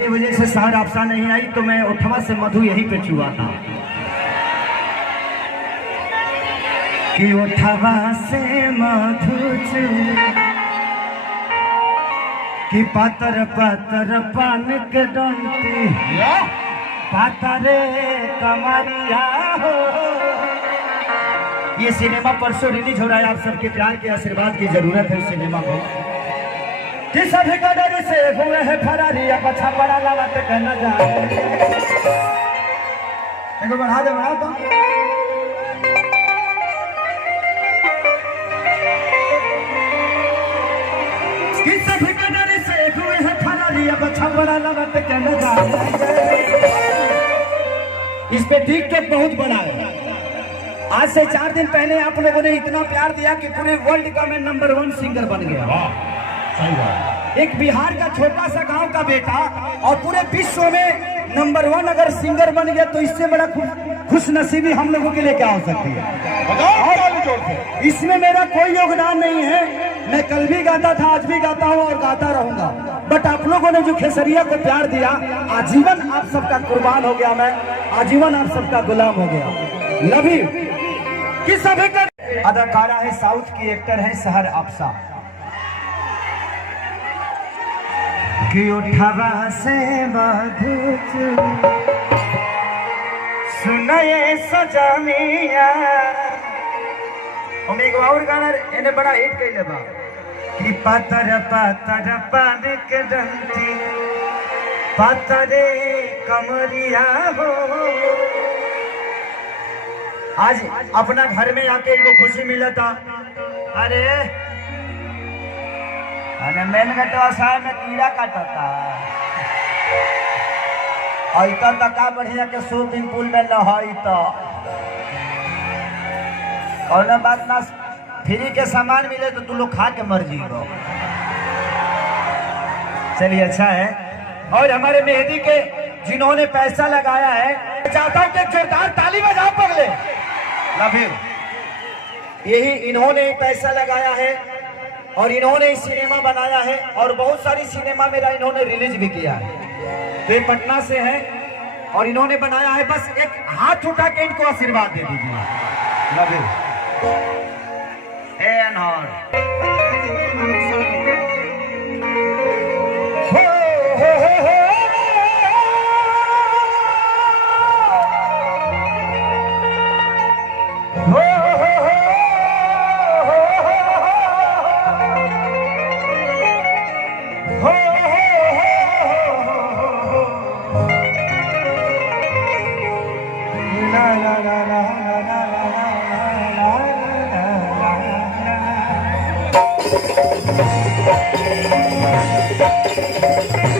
इसकी वजह से शहर आपसा नहीं आई, तो मैं उठवा से मधु यहीं पे छुआ था कि उठवा से मधु कि पातर पातर पान के डंटी पातरे कमरिया हो। ये सिनेमा परसों रिलीज हो रहा है, आप सबके प्यार के आशीर्वाद की जरूरत है उस सिनेमा को। कि सभी कदर से हुए है फरारी, अब अच्छा बड़ा लगा तो कहना जाए। देखो बढ़ा दे, बढ़ा तो कि सभी कदर से हुए है फरारी, अब अच्छा बड़ा लगा तो कहना जाए। इस पे ठीक के बहुत बड़ा है। आज से 4 दिन पहले आप लोगों ने इतना प्यार दिया कि पूरे वर्ल्ड का मैं नंबर 1 सिंगर बन गया। सही बात। एक बिहार का छोटा सा गांव का बेटा और पूरे विश्व में नंबर 1 अगर सिंगर बन गया तो इससे बड़ा खुश नसीबी हम लोगों के लिए क्या हो सकती है। इसमें मेरा कोई योगदान नहीं है। मैं कल भी गाता था, आज भी गाता हूँ और गाता रहूंगा। बट आप लोगों ने जो खेसरिया को प्यार दिया, आजीवन आप सबका कुर्बान हो गया। मैं आजीवन आप सबका गुलाम हो गया। Love you. किस सभी का अदाकारा है, साउथ की एक्टर है सहर आपसा कि उठवा से मधु सुनाए सजानिया। हम एक और गाना इन्हें बड़ा हिट कइले बा कि पातर पातर पान के डंटी पातरे कमरिया हो। आज अपना घर में आके इनको खुशी मिला था। अरे मेन गटवा साहब में कीड़ा काटता ऐसा तो का बढ़िया के स्विमिंग पूल में नहाई तो और बात ना फ्री के सामान मिले तो तू लोग खा के मर जीवो। चलिए अच्छा है। और हमारे मेहंदी के जिन्होंने पैसा लगाया है, चाहता हूं कि जोरदार ताली बजाओ पगले। Love you. यही इन्होंने पैसा लगाया है और इन्होंने सिनेमा बनाया है और बहुत सारी सिनेमा मेरा इन्होंने रिलीज भी किया है। तो ये पटना से है और इन्होंने बनाया है। बस एक हाथ उठा के इनको आशीर्वाद दे दीजिए। Love you. La